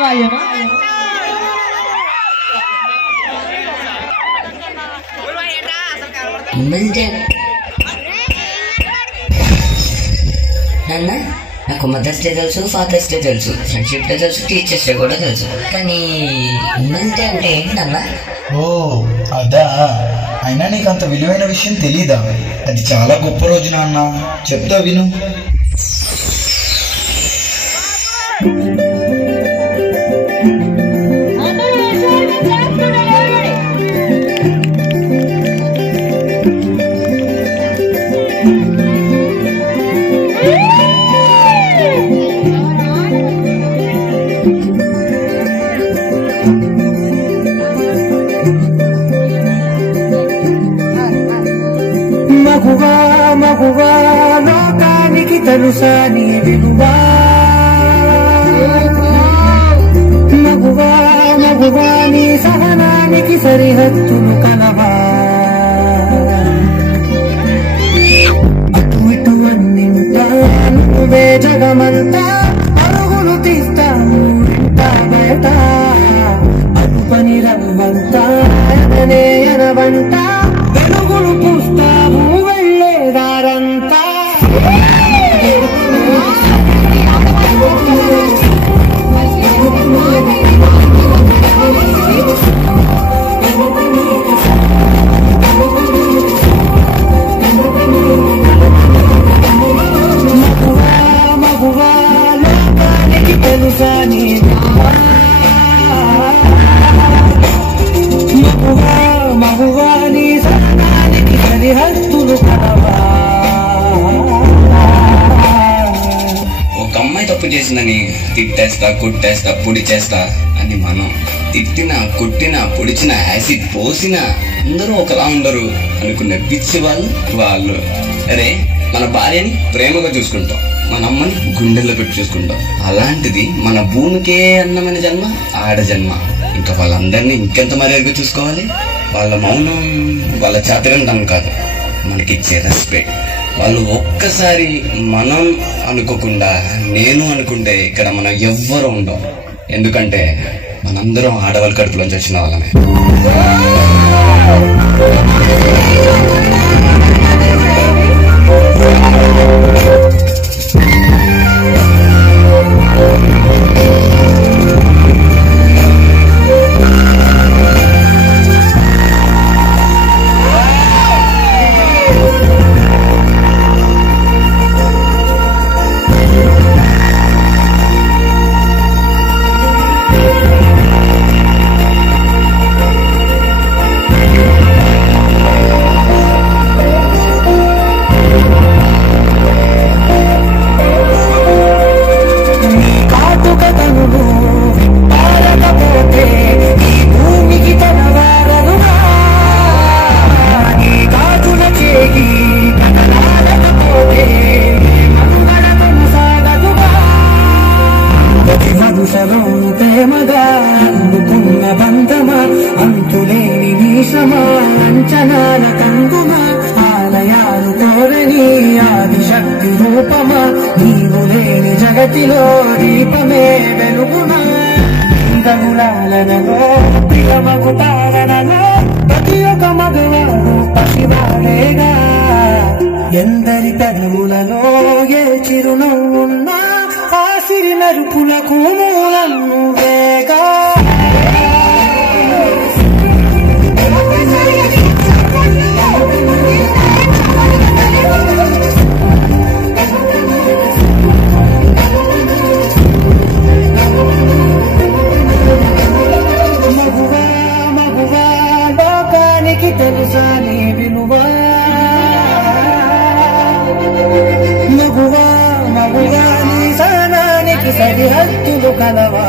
వాయమా నాన్న నాకు mothers day తెలుసు, ఫాదర్స్ డే తెలుసు, ఫ్రెండ్షిప్ డే తెలుసు, టీచర్స్ డే కూడా తెలుసు. కానీ ఉమెన్స్ డే అంటే ఏంటన్నా? ఓ అదా, అయినా నీకు అంత విలువైన విషయం తెలీదా? అది చాలా గొప్ప రోజు నాన్న, చెప్తా విను. మగువా మగువా లోకానికి తెలుసా నీ విలువా, మగువా మగువా నీ సహనానికి సరిహద్దులు కలవా, అటు ఇటు అన్నింటా నువ్వే జగమంతా పరుగులు తీస్తాను బయట, అటు పని రవ్వంతా ఎననే ఎనవంతా వెలుగులు పూస్తావు వెళ్ళేదారంతా. మగువా మగువా లోకానికి తెలుసా నీ మగువా మగువా నీ సహనానికి సరిహద్దులు కలవా. ఒక అమ్మాయి తప్పు చేసిందని తిట్టేస్తా, కొట్టేస్తా, పొడి చేస్తా అని మనం తిట్టినా, కొట్టినా, పొడిచినా, యాసిడ్ పోసినా అందరూ ఒకలా ఉండరు అనుకున్న పిచ్చి వాళ్ళు. అరే మన భార్యని ప్రేమగా చూసుకుంటాం, మన అమ్మని గుండెల్లో పెట్టి చూసుకుంటాం. అలాంటిది మన భూమికే అన్నమైన జన్మ ఆడ జన్మ. ఇంకా వాళ్ళందరినీ ఇంకెంత మర్యాదగా చూసుకోవాలి. వాళ్ళ మౌనం వాళ్ళ చాతుర్యం కాదు, మనకిచ్చే రెస్పెక్ట్. వాళ్ళు ఒక్కసారి మనం అనుకోకుండా నేను అనుకుంటే ఇక్కడ మనం ఎవ్వరూ ఉండం. ఎందుకంటే మనందరం ఆడవాళ్ళ కడుపులోంచి వచ్చిన వాళ్ళమే. ప్రేమగా అందుకున్న బంధమా, అంతులేని నీశమా, అంచనాల కందుమా, ఆలయాలు కోరని ఆదిశక్తి రూపమా, నీవు లేని జగతిలో దీపమే వెలుగునా. గగులాలనలో ప్రియమగు తారనలో ప్రతి ఒక్క మగవాడు పసివాడేగా. ఎందరి పెదవులలో ఏ చిరునవ్వున్నా ఆ సిరి మెరుపులకు మూలం నువ్వేగా. మగువా మగువా లోకానికి తెలుసా నీ విలువా, మగువా మగువా నీ సహనానికి సరిహద్దులు కలవా.